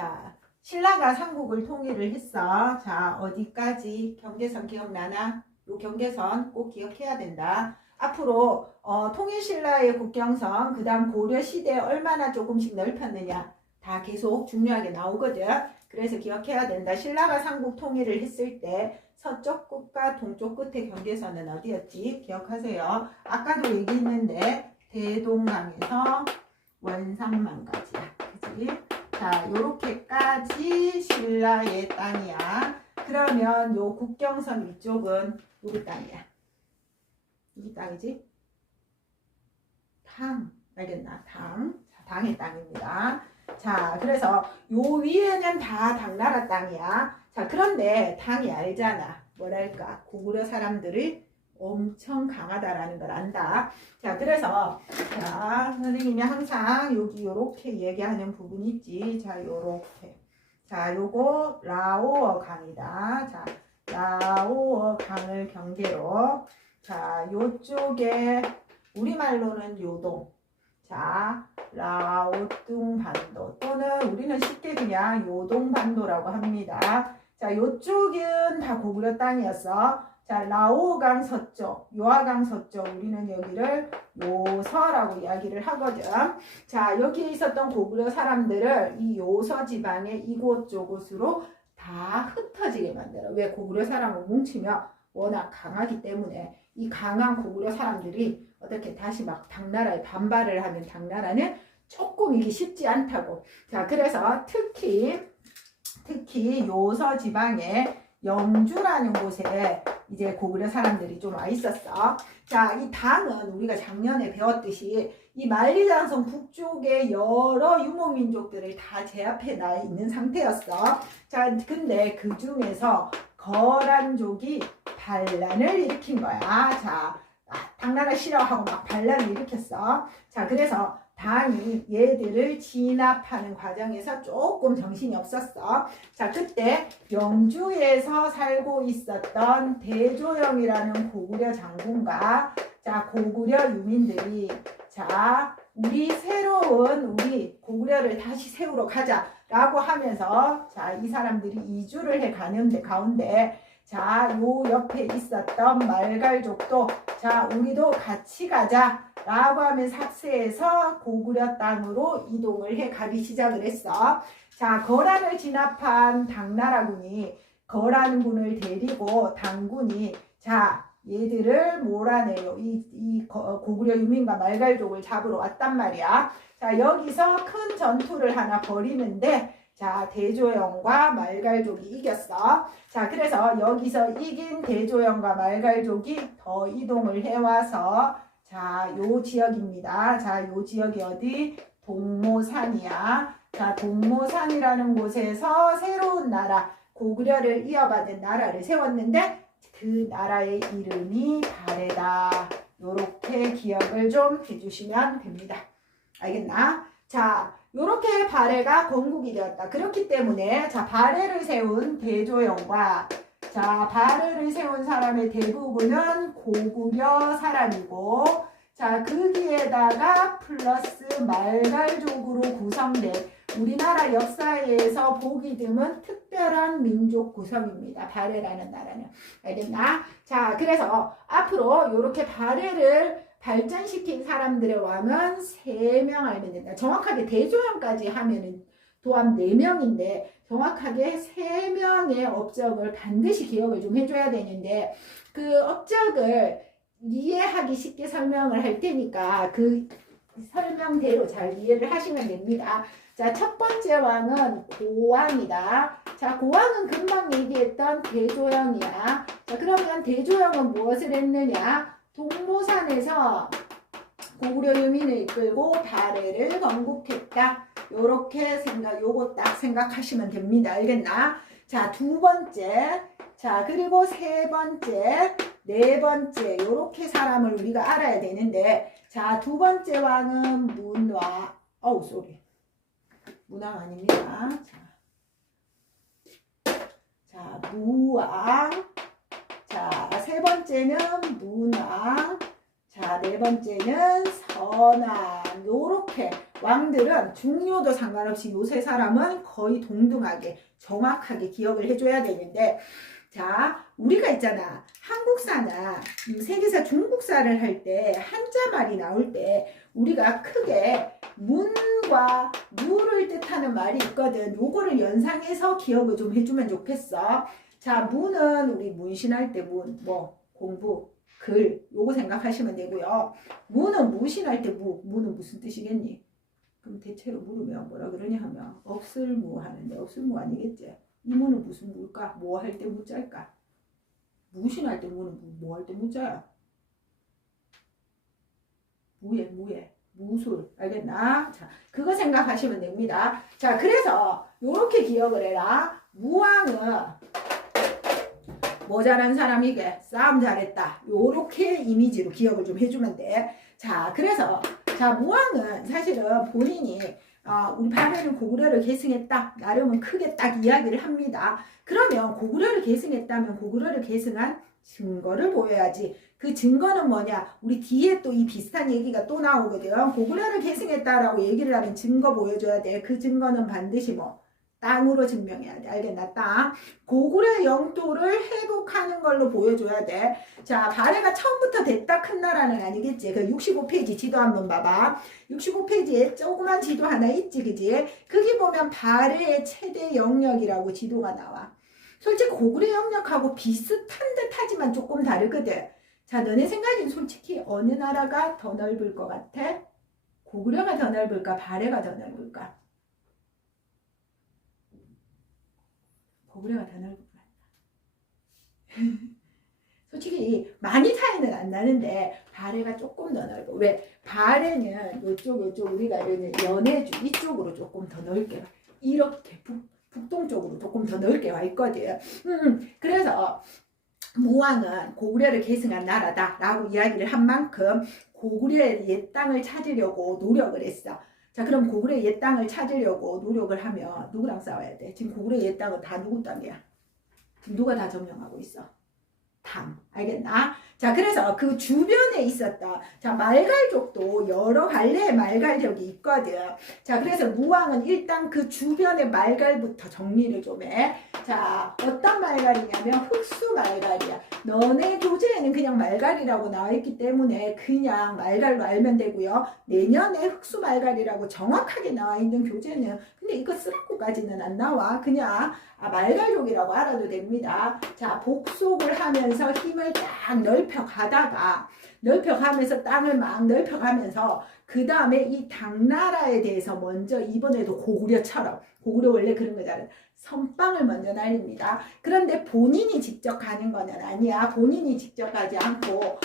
자, 신라가 삼국을 통일을 했어. 자, 어디까지? 경계선 기억나나? 요 경계선 꼭 기억해야 된다. 앞으로 통일신라의 국경선, 그 다음 고려시대에 얼마나 조금씩 넓혔느냐 다 계속 중요하게 나오거든. 그래서 기억해야 된다. 신라가 삼국 통일을 했을 때 서쪽 끝과 동쪽 끝의 경계선은 어디였지? 기억하세요. 아까도 얘기했는데 대동강에서 원산만까지야. 그치? 자, 요렇게까지 신라의 땅이야. 그러면 요 국경선 위쪽은 누구 땅이야? 누구 땅이지? 당. 알겠나? 당. 자, 당의 땅입니다. 자, 그래서 요 위에는 다 당나라 땅이야. 자, 그런데 당이 알잖아. 뭐랄까? 고구려 사람들이 엄청 강하다라는 걸 안다. 자, 그래서 자, 선생님이 항상 여기 요렇게 얘기하는 부분이 있지. 자, 요렇게. 자, 요거 라오어 강이다. 자, 라오어 강을 경계로 자, 요쪽에 우리말로는 요동. 자, 라오뚱반도 또는 우리는 쉽게 그냥 요동반도라고 합니다. 자, 요쪽은 다 고구려 땅이었어. 자, 라오강 서쪽, 요하강 서쪽, 우리는 여기를 요서라고 이야기를 하거든. 자, 여기에 있었던 고구려 사람들을 이 요서 지방의 이곳 저곳으로 다 흩어지게 만들어. 왜? 고구려 사람은 뭉치면 워낙 강하기 때문에 이 강한 고구려 사람들이 어떻게 다시 막 당나라에 반발을 하면 당나라는 조금 이게 쉽지 않다고. 자, 그래서 특히 요서 지방에 영주라는 곳에 이제 고구려 사람들이 좀 와 있었어. 자, 이 당은 우리가 작년에 배웠듯이 이 만리장성 북쪽에 여러 유목민족들을 다 제압해 나 있는 상태였어. 자, 근데 그 중에서 거란족이 반란을 일으킨 거야. 자, 당나라 싫어하고 막 반란을 일으켰어. 자, 그래서 당이 얘들을 진압하는 과정에서 조금 정신이 없었어. 자, 그때 영주에서 살고 있었던 대조영이라는 고구려 장군과 자, 고구려 유민들이 자, 우리 고구려를 다시 세우러 가자라고 하면서 자, 이 사람들이 이주를 해 가는데 가운데 자, 요 옆에 있었던 말갈족도 자, 우리도 같이 가자 라고 하면 삭세해서 고구려 땅으로 이동을 해 가기 시작을 했어. 자, 거란을 진압한 당나라군이 거란군을 데리고 당군이 자, 얘들을 몰아내요. 이 고구려 유민과 말갈족을 잡으러 왔단 말이야. 자, 여기서 큰 전투를 하나 벌이는데 자, 대조영과 말갈족이 이겼어. 자, 그래서 여기서 이긴 대조영과 말갈족이 더 이동을 해와서 자, 요 지역입니다. 자, 요 지역이 어디? 동모산이야. 자, 동모산이라는 곳에서 새로운 나라, 고구려를 이어받은 나라를 세웠는데 그 나라의 이름이 발해다. 요렇게 기억을 좀 해주시면 됩니다. 알겠나? 자, 요렇게 발해가 건국이 되었다. 그렇기 때문에 자, 발해를 세운 대조영과 자, 발해를 세운 사람의 대부분은 고구려 사람이고 자, 거기에다가 플러스 말갈족으로 구성된 우리나라 역사에서 보기 드문 특별한 민족 구성입니다. 발해라는 나라는. 알겠나? 자, 그래서 앞으로 이렇게 발해를 발전시킨 사람들의 왕은 3명 알면 된다. 정확하게 대조영까지 하면은 또한 4명인데 정확하게 3명의 업적을 반드시 기억을 좀 해줘야 되는데 그 업적을 이해하기 쉽게 설명을 할 테니까 그 설명대로 잘 이해를 하시면 됩니다. 자, 첫 번째 왕은 고왕이다. 자, 고왕은 금방 얘기했던 대조영이야. 자, 그러면 대조영은 무엇을 했느냐? 동모산에서 고구려 유민을 이끌고 발해를 건국했다. 요렇게 요거 딱 생각하시면 됩니다. 알겠나? 자, 두 번째. 자, 그리고 세 번째, 네 번째. 요렇게 사람을 우리가 알아야 되는데, 자, 두 번째 왕은 문왕. 문왕 아닙니다. 자, 무왕. 자, 세 번째는 문왕. 자, 네 번째는 선왕. 요렇게 왕들은 중요도 상관없이 요 세 사람은 거의 동등하게 정확하게 기억을 해줘야 되는데, 자, 우리가 있잖아. 한국사나 세계사 중국사를 할 때 한자말이 나올 때 우리가 크게 문과 무를 뜻하는 말이 있거든. 요거를 연상해서 기억을 좀 해주면 좋겠어. 자, 문은 우리 문신할 때 문, 뭐 공부, 글 요거 생각하시면 되고요. 무는 무신할 때 무는 무슨 뜻이겠니? 그럼 대체로 물으면 뭐라 그러냐 하면 없을 무 하는데 없을 무 아니겠지? 이 무는 무슨 무일까? 뭐 할 때 무자일까? 무신할 때 무는 뭐 할 때 무자야? 무예 무술 알겠나? 자, 그거 생각하시면 됩니다. 자, 그래서 요렇게 기억을 해라. 무왕은 뭐 잘한 사람이게 싸움 잘했다. 요렇게 이미지로 기억을 좀 해주면 돼. 자, 그래서 자, 무왕은 사실은 본인이 우리 발해는 고구려를 계승했다. 나름은 크게 딱 이야기를 합니다. 그러면 고구려를 계승했다면 고구려를 계승한 증거를 보여야지. 그 증거는 뭐냐? 우리 뒤에 또 이 비슷한 얘기가 또 나오거든. 고구려를 계승했다라고 얘기를 하면 증거 보여줘야 돼. 그 증거는 반드시 뭐 땅으로 증명해야 돼. 알겠나? 땅. 고구려 영토를 회복하는 걸로 보여줘야 돼. 자, 발해가 처음부터 됐다 큰 나라는 아니겠지. 그 65페이지 지도 한번 봐봐. 65페이지에 조그만 지도 하나 있지, 그지? 거기 보면 발해의 최대 영역이라고 지도가 나와. 솔직히 고구려 영역하고 비슷한 듯 하지만 조금 다르거든. 자, 너네 생각엔 솔직히 어느 나라가 더 넓을 것 같아? 고구려가 더 넓을까? 발해가 더 넓을까? 고구려가 더 넓을 것 같아. 솔직히 많이 차이는 안 나는데 발해가 조금 더 넓어. 왜? 발해는 요쪽 우리가 연해주 이쪽으로 조금 더 넓게 이렇게 북동쪽으로 조금 더 넓게 와 있거든. 그래서 무왕은 고구려를 계승한 나라다라고 이야기를 한 만큼 고구려의 옛 땅을 찾으려고 노력을 했어. 자, 그럼 고구려의 옛 땅을 찾으려고 노력을 하면 누구랑 싸워야 돼? 지금 고구려의 옛 땅은 다 누구 땅이야? 지금 누가 다 점령하고 있어? 담. 알겠나? 자, 그래서 그 주변에 있었던 자, 말갈족도 여러 갈래의 말갈족이 있거든. 자, 그래서 무왕은 일단 그 주변의 말갈부터 정리를 좀 해. 자, 어떤 말갈이냐면 흑수 말갈이야. 너네 교재에는 그냥 말갈이라고 나와 있기 때문에 그냥 말갈로 알면 되고요. 내년에 흑수 말갈이라고 정확하게 나와 있는 교재는 근데 이거 쓰라고까지는 안 나와. 그냥 말갈족이라고 알아도 됩니다. 자, 복속을 하면서 힘을 딱 넓혀가면서 땅을 막 넓혀가면서 그 다음에 이 당나라에 대해서 먼저 이번에도 고구려처럼 고구려 원래 그런 거잖아요. 선빵을 먼저 날립니다. 그런데 본인이 직접 가는 건 아니야. 본인이 직접 가지 않고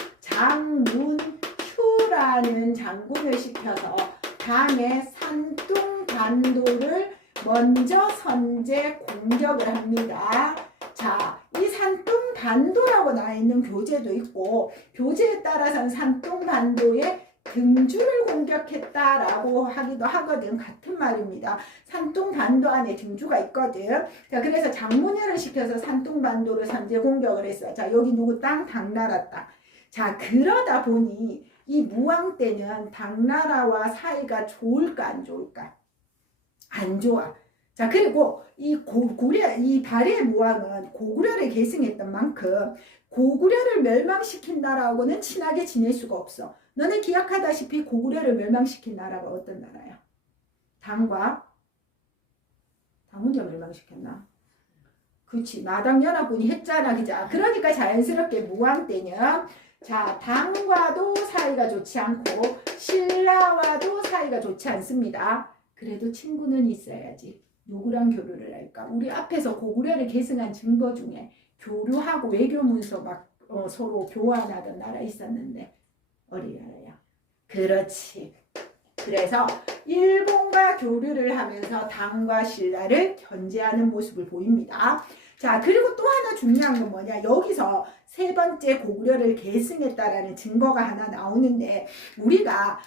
장문휴라는 장군을 시켜서 당의 산둥반도를 먼저 선제 공격을 합니다. 자, 이 산둥반도라고 나와 있는 교재도 있고 교재에 따라서는 산둥반도의 등주를 공격했다라고 하기도 하거든. 같은 말입니다. 산둥반도 안에 등주가 있거든. 자, 그래서 장문혈을 시켜서 산둥반도를 선제 공격을 했어. 자, 여기 누구 땅? 당나라 땅. 자, 그러다 보니 이 무왕 때는 당나라와 사이가 좋을까 안 좋을까? 안 좋아. 자, 그리고 이 발해 무왕은 고구려를 계승했던 만큼 고구려를 멸망시킨 나라하고는 친하게 지낼 수가 없어. 너네 기억하다시피 고구려를 멸망시킨 나라가 어떤 나라야? 당 혼자 멸망시켰나? 그렇지. 마당연합군이 했잖아. 그자. 그러니까 자연스럽게 무왕 때는 자, 당과도 사이가 좋지 않고 신라와도 사이가 좋지 않습니다. 그래도 친구는 있어야지. 누구랑 교류를 할까? 우리 앞에서 고구려를 계승한 증거 중에 교류하고 외교 문서 막 서로 교환하던 나라 있었는데 어디 나라야? 그렇지. 그래서 일본과 교류를 하면서 당과 신라를 견제하는 모습을 보입니다. 자, 그리고 또 하나 중요한 건 뭐냐? 여기서 세 번째 고구려를 계승했다라는 증거가 하나 나오는데 우리가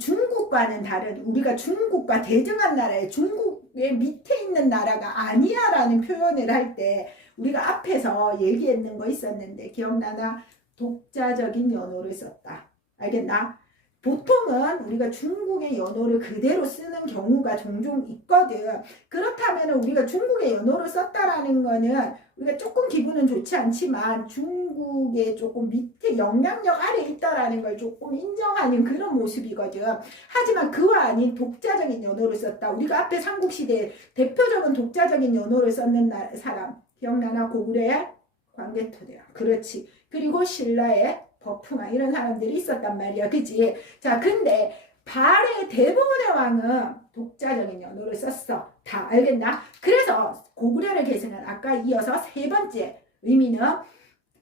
중국과는 다른 우리가 중국과 대등한 나라에 중국의 밑에 있는 나라가 아니야라는 표현을 할 때 우리가 앞에서 얘기했는 거 있었는데 기억나나? 독자적인 연호를 썼다. 알겠나? 보통은 우리가 중국의 연어를 그대로 쓰는 경우가 종종 있거든. 그렇다면 우리가 중국의 연어를 썼다라는 거는 우리가 조금 기분은 좋지 않지만 중국의 조금 밑에 영향력 아래 있다라는 걸 조금 인정하는 그런 모습이거든. 하지만 그와 아닌 독자적인 연어를 썼다. 우리가 앞에 삼국시대에 대표적인 독자적인 연어를 썼는 사람 기억나나? 고구려의 광개토대왕. 그렇지. 그리고 신라의 버프마 이런 사람들이 있었단 말이야. 그치? 자, 근데 발의 대부분의 왕은 독자적인 연호를 썼어. 다 알겠나? 그래서 고구려를 계승한 아까 이어서 세 번째 의미는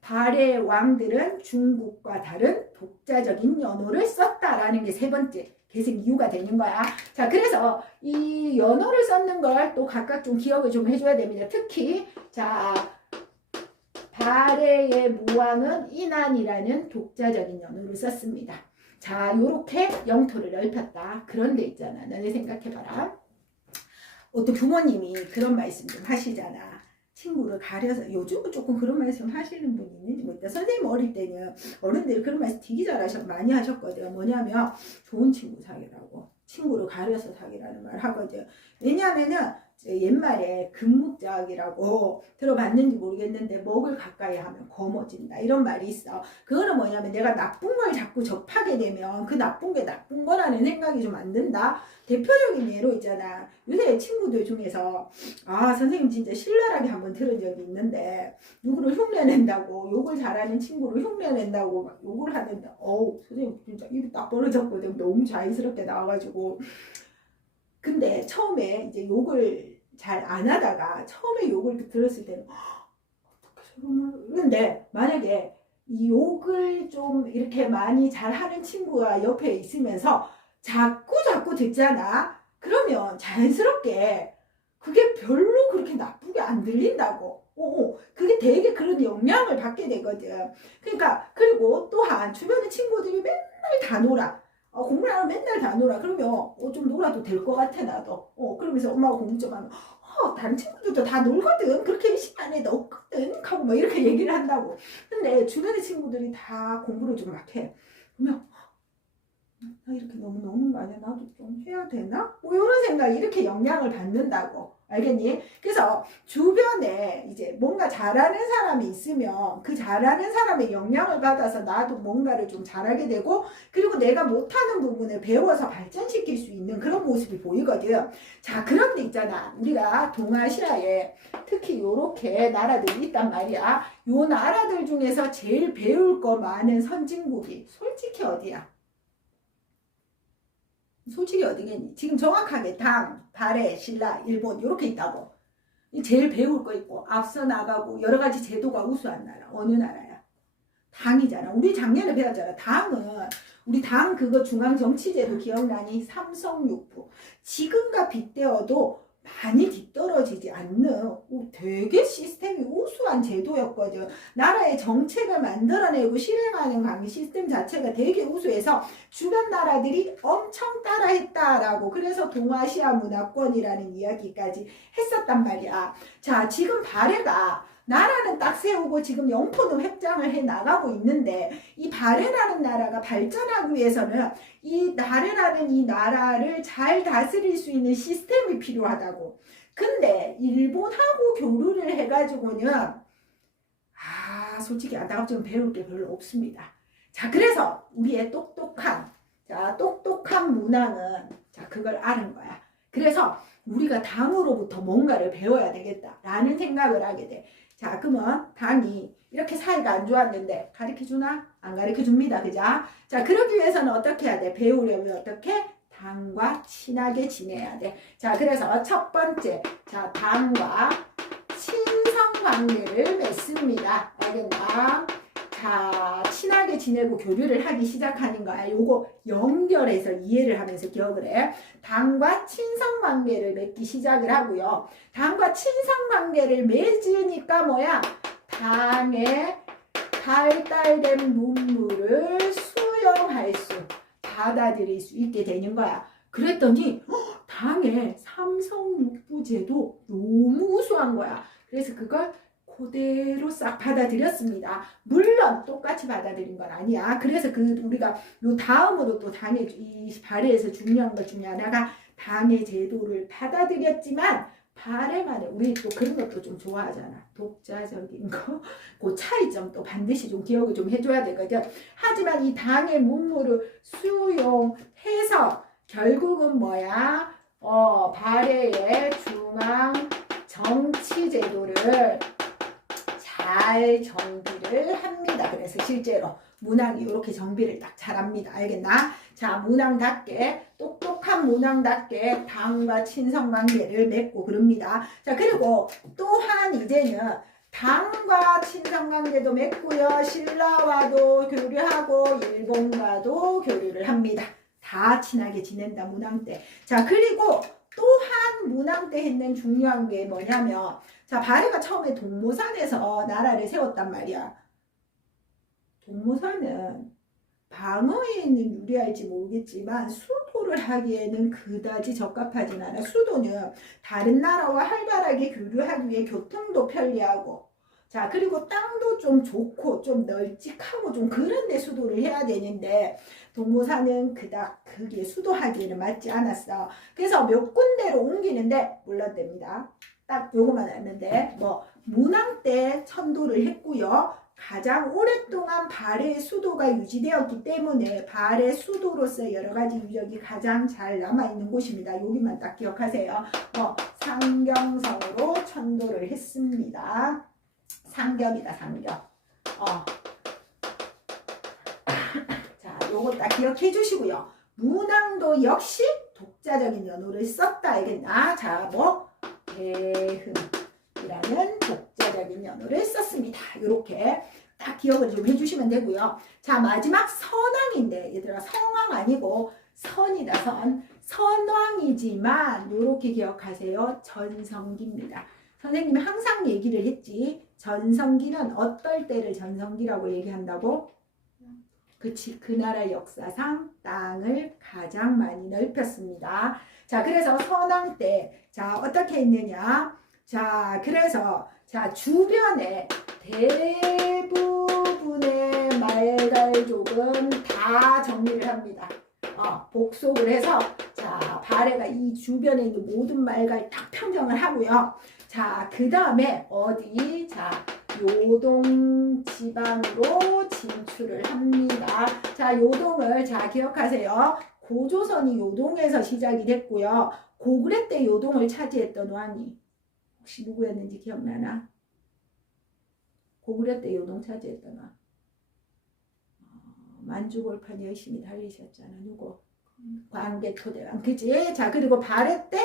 발의 왕들은 중국과 다른 독자적인 연호를 썼다라는 게 세 번째 계승 이유가 되는 거야. 자, 그래서 이 연호를 썼는 걸 또 각각 좀 기억을 좀 해줘야 됩니다. 특히 자, 발해의 무왕은 인안이라는 독자적인 연호를 썼습니다. 자, 요렇게 영토를 넓혔다. 그런데 있잖아. 너네 생각해봐라. 어떤 부모님이 그런 말씀 좀 하시잖아. 친구를 가려서 요즘은 조금 그런 말씀 하시는 분이 있는지 모르겠다. 선생님 어릴 때는 어른들이 그런 말씀 되게 많이 하셨거든. 뭐냐면 좋은 친구 사귀라고. 친구를 가려서 사귀라는 말 하거든. 왜냐하면은 옛말에 금묵작이라고 들어봤는지 모르겠는데 먹을 가까이 하면 검어진다 이런 말이 있어. 그거는 뭐냐면 내가 나쁜 걸 자꾸 접하게 되면 그 나쁜 게 나쁜 거라는 생각이 좀 안 든다. 대표적인 예로 있잖아. 요새 친구들 중에서 아 선생님 진짜 신랄하게 한번 들은 적이 있는데 누구를 흉내낸다고 욕을 잘하는 친구를 흉내낸다고 막 욕을 하는데 어우 선생님 진짜 입이 딱 벌어졌거든. 너무 자연스럽게 나와가지고 근데 처음에 이제 욕을 잘 안 하다가 처음에 욕을 들었을 때는 어떻게 저런 말을 근데 만약에 이 욕을 좀 이렇게 많이 잘하는 친구가 옆에 있으면서 자꾸 듣잖아. 그러면 자연스럽게 그게 별로 그렇게 나쁘게 안 들린다고. 그게 되게 그런 영향을 받게 되거든. 그러니까 그리고 또한 주변의 친구들이 맨날 다 놀아. 공부를 하면 맨날 다 놀아. 그러면 좀 놀아도 될 것 같아 나도. 그러면서 엄마가 공부 좀 하면 다른 친구들도 다 놀거든. 그렇게 열심히 안 해도 없거든. 하고 막 이렇게 얘기를 한다고. 근데 주변의 친구들이 다 공부를 좀 막 해. 그러면 나 이렇게 너무 노는 거 아니야? 나도 좀 해야 되나? 이런 생각이 이렇게 영향을 받는다고. 알겠니? 그래서 주변에 이제 뭔가 잘하는 사람이 있으면 그 잘하는 사람의 영향을 받아서 나도 뭔가를 좀 잘하게 되고 그리고 내가 못하는 부분을 배워서 발전시킬 수 있는 그런 모습이 보이거든. 자, 그런데 있잖아. 우리가 동아시아에 특히 요렇게 나라들이 있단 말이야. 요 나라들 중에서 제일 배울 거 많은 선진국이 솔직히 어디야? 솔직히 어디겠니? 지금 정확하게 당, 발해, 신라, 일본 이렇게 있다고. 제일 배울 거 있고 앞서 나가고 여러 가지 제도가 우수한 나라. 어느 나라야? 당이잖아. 우리 작년에 배웠잖아. 당은 우리 당 그거 중앙정치제도 기억나니? 삼성육부. 지금과 빗대어도 많이 뒤떨어지지 않는 되게 시스템이 우수한 제도였거든. 나라의 정책을 만들어내고 실행하는 강의 시스템 자체가 되게 우수해서 주변 나라들이 엄청 따라했다라고 그래서 동아시아 문화권이라는 이야기까지 했었단 말이야. 자, 지금 발해가 나라는 딱 세우고 지금 영토는 획장을 해 나가고 있는데 이 발해라는 나라가 발전하기 위해서는 이 발해라는 이 나라를 잘 다스릴 수 있는 시스템이 필요하다고. 근데 일본하고 교류를 해가지고는 솔직히 안타깝지만 배울 게 별로 없습니다. 자, 그래서 우리의 똑똑한 문항은 그걸 아는 거야. 그래서 우리가 당으로부터 뭔가를 배워야 되겠다라는 생각을 하게 돼. 자, 그러면 당이 이렇게 사이가 안 좋았는데 가르쳐주나? 안 가르쳐줍니다. 그죠? 자, 그러기 위해서는 어떻게 해야 돼? 배우려면 어떻게? 당과 친하게 지내야 돼. 자, 그래서 첫 번째, 자, 당과 친성 관계를 맺습니다. 알겠나? 자, 친하게 지내고 교류를 하기 시작하는 거야. 요거 연결해서 이해를 하면서 기억을 해. 당과 친성 관계를 맺기 시작을 하고요. 당과 친성 관계를 맺으니까 뭐야? 당의 발달된 문물을 수용할 수, 받아들일 수 있게 되는 거야. 그랬더니 당의 삼성육부제도 너무 우수한 거야. 그래서 그걸 그대로 싹 받아들였습니다. 물론 똑같이 받아들인 건 아니야. 그래서 우리가 요 다음으로 또 당의 이 발해에서 중요한 것 중에 하나가 당의 제도를 받아들였지만 발해만에 우리 또 그런 것도 좀 좋아하잖아. 독자적인 거. 그 차이점 또 반드시 좀 기억을 좀 해줘야 되거든. 하지만 이 당의 문물을 수용해서 결국은 뭐야? 발해의 중앙 정치 제도를 잘 정비를 합니다. 그래서 실제로 문항이 이렇게 정비를 딱 잘합니다. 알겠나? 자, 문항답게 똑똑한 문항답게 당과 친선 관계를 맺고 그럽니다. 자, 그리고 또한 이제는 당과 친선 관계도 맺고요. 신라와도 교류하고 일본과도 교류를 합니다. 다 친하게 지낸다 문항 때. 자, 그리고 또한 문항 때 했는 중요한 게 뭐냐면, 자, 발해가 처음에 동모산에서 나라를 세웠단 말이야. 동모산은 방어에는 유리할지 모르겠지만 수도를 하기에는 그다지 적합하진 않아. 수도는 다른 나라와 활발하게 교류하기 위해 교통도 편리하고, 자, 그리고 땅도 좀 좋고 좀 널찍하고 좀 그런 데 수도를 해야 되는데 동모산은 그닥 그게 수도하기에는 맞지 않았어. 그래서 몇 군데로 옮기는데 물론됩니다. 딱 요거만 알면 뭐 문항 때 천도를 했고요. 가장 오랫동안 발해의 수도가 유지되었기 때문에 발해 수도로서 여러 가지 유적이 가장 잘 남아있는 곳입니다. 여기만 딱 기억하세요. 상경성으로 천도를 했습니다. 상경이다, 상경. 자, 요거 딱 기억해 주시고요. 문항도 역시 독자적인 연호를 썼다, 알겠나? 자, 뭐 대흠이라는 독자적인 연호를 썼습니다. 이렇게 딱 기억을 좀 해주시면 되고요. 자, 마지막 선왕인데 얘들아, 성왕 아니고 선이다, 선. 선왕이지만 이렇게 기억하세요. 전성기입니다. 선생님이 항상 얘기를 했지. 전성기는 어떨 때를 전성기라고 얘기한다고? 그치, 그 나라 역사상 땅을 가장 많이 넓혔습니다. 자, 그래서 선왕 때, 자, 어떻게 했느냐? 자, 그래서, 자, 주변에 대부분의 말갈족은 다 정리를 합니다. 복속을 해서, 자, 발해가 이 주변에 있는 모든 말갈 딱 평정을 하고요. 자, 그 다음에 어디? 자, 요동 지방으로 진출을 합니다. 자, 요동을 자 기억하세요. 고조선이 요동에서 시작이 됐고요. 고구려 때 요동을 차지했던 왕이 혹시 누구였는지 기억나나? 고구려 때 요동 차지했던 왕. 만주골판 열심히 달리셨잖아. 누구? 광개토대왕. 그치? 자, 그리고 발해 때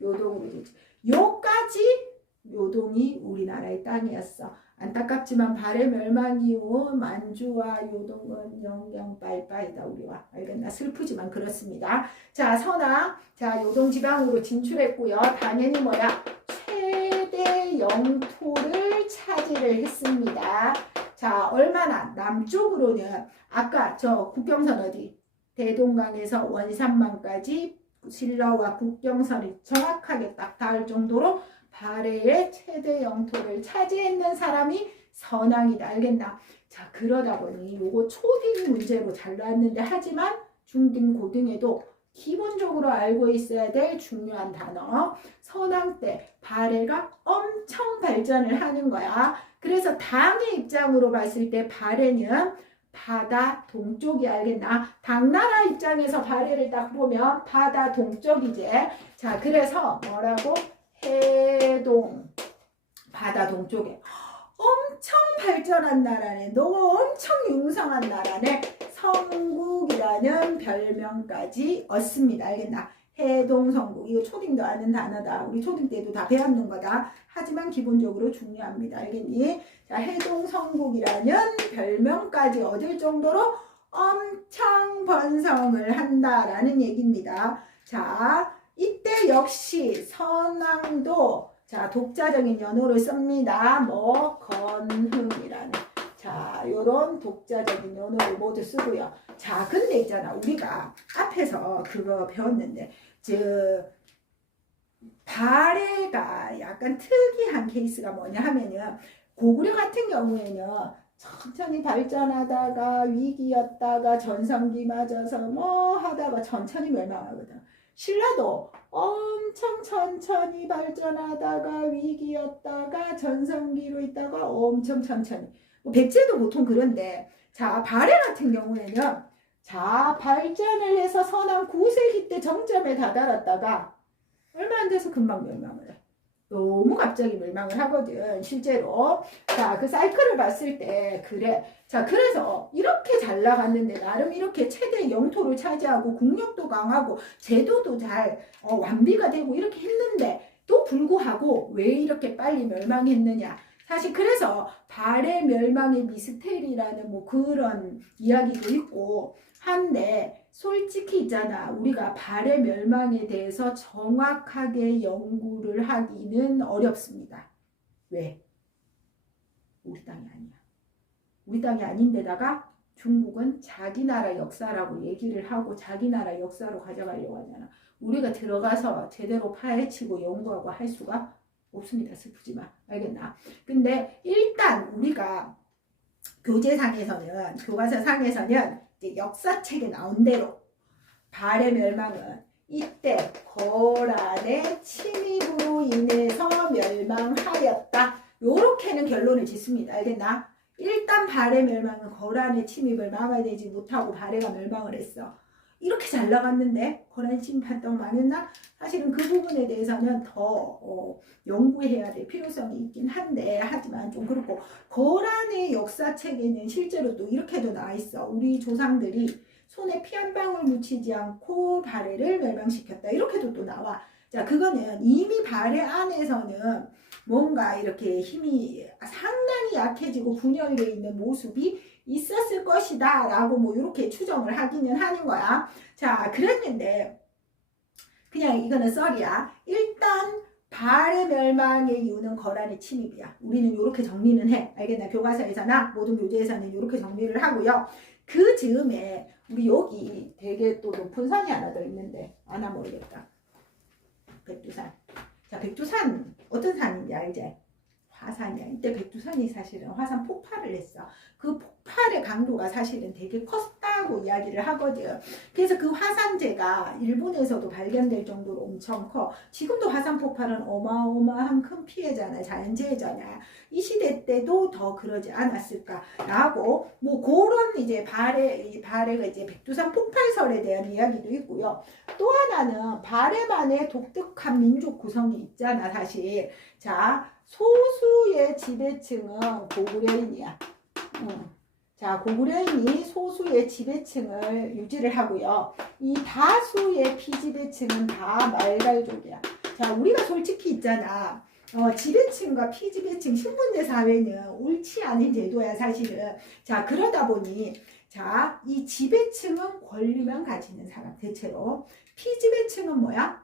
요동으로 되지. 요까지 요동이 우리나라의 땅이었어. 안타깝지만 발해 멸망 이후 만주와 요동은 영영 빠이빠이다 우리와. 알겠나? 슬프지만 그렇습니다. 자, 선왕. 자, 요동 지방으로 진출했고요. 당연히 뭐야? 최대 영토를 차지를 했습니다. 자, 얼마나? 남쪽으로는 아까 저 국경선 어디? 대동강에서 원산만까지 신라와 국경선이 정확하게 딱 닿을 정도로 발해의 최대 영토를 차지했는 사람이 선왕이다. 알겠나? 자, 그러다 보니 요거 초딩 문제로 잘 나왔는데 하지만 중등 고등에도 기본적으로 알고 있어야 될 중요한 단어. 선왕 때 발해가 엄청 발전을 하는 거야. 그래서 당의 입장으로 봤을 때 발해는 바다 동쪽이 알겠나? 당나라 입장에서 발해를 딱 보면 바다 동쪽이지. 자, 그래서 뭐라고? 해동, 바다 동쪽에 엄청 발전한 나라네. 너무 엄청 융성한 나라네. 성국이라는 별명까지 얻습니다. 알겠나? 해동성국. 이거 초딩도 아는 단어다. 우리 초딩 때도 다 배웠는 거다. 하지만 기본적으로 중요합니다. 알겠니? 자, 해동성국이라는 별명까지 얻을 정도로 엄청 번성을 한다라는 얘기입니다. 자, 이때 역시 선왕도 자, 독자적인 연호를 씁니다. 뭐 건흥이라는 자, 요런 독자적인 연호를 모두 쓰고요. 자, 근데 있잖아. 우리가 앞에서 그거 배웠는데 발해가 약간 특이한 케이스가 뭐냐 하면은 고구려 같은 경우에는 천천히 발전하다가 위기였다가 전성기 맞아서 뭐 하다가 천천히 멸망하거든. 신라도 엄청 천천히 발전하다가 위기였다가 전성기로 있다가 엄청 천천히. 뭐 백제도 보통 그런데, 자, 발해 같은 경우에는 자, 발전을 해서 선왕 9세기 때 정점에 다다랐다가 얼마 안 돼서 금방 멸망을 해. 너무 갑자기 멸망을 하거든, 실제로. 자, 그 사이클을 봤을 때, 그래. 자, 그래서 이렇게 잘 나갔는데, 나름 이렇게 최대 영토를 차지하고, 국력도 강하고, 제도도 잘 완비가 되고, 이렇게 했는데, 또 불구하고, 왜 이렇게 빨리 멸망했느냐. 사실 그래서 발해 멸망의 미스테리라는 뭐 그런 이야기도 있고 한데, 솔직히 있잖아, 우리가 발해 멸망에 대해서 정확하게 연구를 하기는 어렵습니다. 왜? 우리 땅이 아니야. 우리 땅이 아닌데다가 중국은 자기 나라 역사라고 얘기를 하고 자기 나라 역사로 가져가려고 하잖아. 우리가 들어가서 제대로 파헤치고 연구하고 할 수가 없습니다. 슬프지만. 알겠나? 근데 일단 우리가 교재상에서는, 교과서상에서는 이제 역사책에 나온 대로 발해 멸망은 이때 거란의 침입으로 인해서 멸망하였다. 요렇게는 결론을 짓습니다. 알겠나? 일단 발해 멸망은 거란의 침입을 막아내지 못하고 발해가 멸망을 했어. 이렇게 잘 나갔는데 거란이 침입했다고 망했나? 사실은 그 부분에 대해서는 더 연구해야 될 필요성이 있긴 한데, 하지만 좀 그렇고, 거란의 역사책에는 실제로 또 이렇게도 나와 있어. 우리 조상들이 손에 피 한 방울 묻히지 않고 발해를 멸망시켰다. 이렇게도 또 나와. 자, 그거는 이미 발해 안에서는 뭔가 이렇게 힘이 상당히 약해지고 분열되어 있는 모습이 있었을 것이다 라고 뭐 이렇게 추정을 하기는 하는 거야. 자, 그랬는데 그냥 이거는 썰이야. 일단 발해 멸망의 이유는 거란의 침입이야. 우리는 이렇게 정리는 해. 알겠나? 교과서에서나 모든 교재에서는 이렇게 정리를 하고요. 그 즈음에 우리 여기 되게 또 높은 산이 하나 더 있는데 아나 모르겠다. 백두산. 자, 백두산 어떤 산인지 알지? 화산이야. 이때 백두산이 사실은 화산 폭발을 했어. 그 폭발의 강도가 사실은 되게 컸다고 이야기를 하거든. 그래서 그 화산재가 일본에서도 발견될 정도로 엄청 커. 지금도 화산 폭발은 어마어마한 큰 피해잖아. 자연재해잖아. 이 시대 때도 더 그러지 않았을까라고 뭐 그런 이제 발해가 이제 백두산 폭발설에 대한 이야기도 있고요. 또 하나는 발해만의 독특한 민족 구성이 있잖아, 사실. 자, 소수의 지배층은 고구려인이야. 자, 고구려인이 소수의 지배층을 유지를 하고요. 이 다수의 피지배층은 다 말갈족이야. 자, 우리가 솔직히 있잖아. 지배층과 피지배층 신분제 사회는 옳지 않은 제도야, 사실은. 자, 그러다 보니, 자, 이 지배층은 권리만 가지는 사람, 대체로. 피지배층은 뭐야?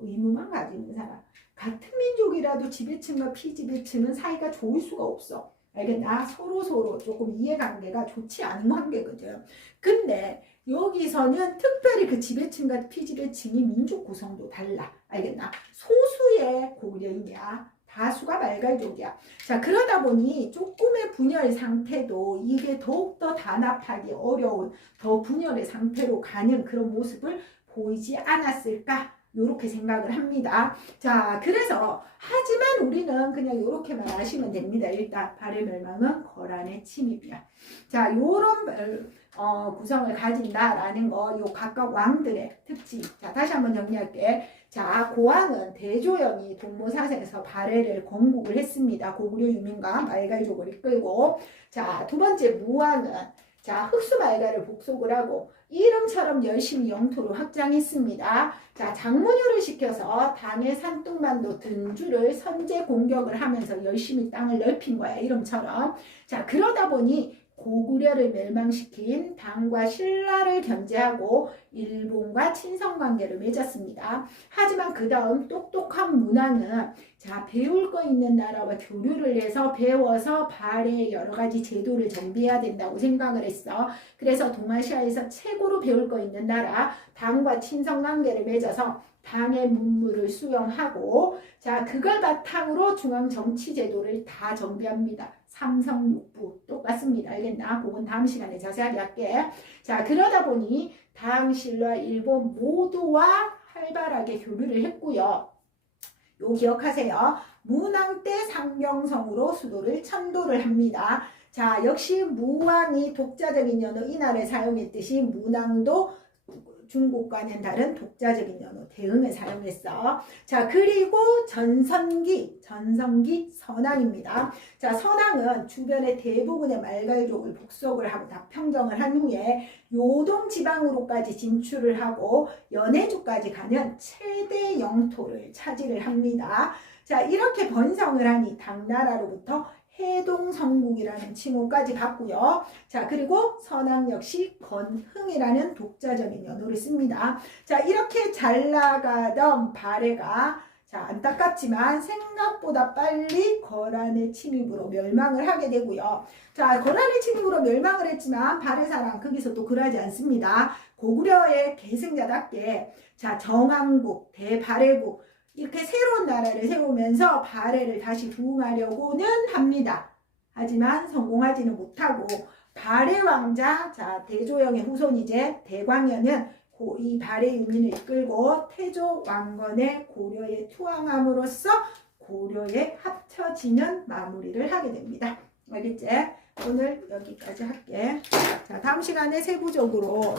의무만 가지는 사람. 같은 민족이라도 지배층과 피지배층은 사이가 좋을 수가 없어. 알겠나? 서로 조금 이해관계가 좋지 않은 관계거든. 근데 여기서는 특별히 그 지배층과 피지배층이 민족 구성도 달라. 알겠나? 소수의 고구려인이야. 다수가 말갈족이야. 자, 그러다 보니 조금의 분열 상태도 이게 더욱더 단합하기 어려운 더 분열의 상태로 가는 그런 모습을 보이지 않았을까? 요렇게 생각을 합니다. 자, 그래서 하지만 우리는 그냥 요렇게만 아시면 됩니다. 일단 발해 멸망은 거란의 침입이야. 자, 요런 구성을 가진다라는 거, 요 각각 왕들의 특징. 자, 다시 한번 정리할게. 자, 고왕은 대조영이 동모사에서 발해를 건국을 했습니다. 고구려 유민과 말갈족을 이끌고. 자, 두 번째 무왕은 자, 흑수말가를 복속을 하고 이름처럼 열심히 영토를 확장했습니다. 자, 장문유를 시켜서 당의 산둥반도 등주를 선제 공격을 하면서 열심히 땅을 넓힌 거야, 이름처럼. 자, 그러다 보니 고구려를 멸망시킨 당과 신라를 견제하고 일본과 친선관계를 맺었습니다. 하지만 그 다음 똑똑한 문왕은 자, 배울 거 있는 나라와 교류를 해서 배워서 발해 여러 가지 제도를 정비해야 된다고 생각을 했어. 그래서 동아시아에서 최고로 배울 거 있는 나라 당과 친선관계를 맺어서 당의 문물을 수용하고 자 그걸 바탕으로 중앙정치제도를 다 정비합니다. 삼성육부 똑같습니다. 알겠나? 그건 다음 시간에 자세하게 할게. 자 그러다 보니 당, 신라, 일본 모두와 활발하게 교류를 했고요. 요 기억하세요. 문왕 때 상경성으로 수도를 천도를 합니다. 자 역시 무왕이 독자적인 연호 인하를 사용했듯이 문왕도 중국과는 다른 독자적인 연호 대응을 사용했어. 자 그리고 전성기 선왕입니다. 자 선왕은 주변의 대부분의 말갈족을 복속을 하고 다 평정을 한 후에 요동 지방으로까지 진출을 하고 연해주까지 가는 최대 영토를 차지를 합니다. 자 이렇게 번성을 하니 당나라로부터 해동성국이라는 칭호까지 받고요. 자 그리고 선왕 역시 건흥이라는 독자적인 연호를 씁니다. 자 이렇게 잘 나가던 발해가 자 안타깝지만 생각보다 빨리 거란의 침입으로 멸망을 하게 되고요. 자 거란의 침입으로 멸망을 했지만 발해사랑 거기서 또 그러지 않습니다. 고구려의 계승자답게 자 정왕국, 대발해국 이렇게 새로운 나라를 세우면서 발해를 다시 부흥하려고는 합니다. 하지만 성공하지는 못하고 발해 왕자 자 대조영의 후손이제 대광현은 이 발해 유민을 이끌고 태조 왕건의 고려에 투항함으로써 고려에 합쳐지는 마무리를 하게 됩니다. 알겠지? 오늘 여기까지 할게. 자 다음 시간에 세부적으로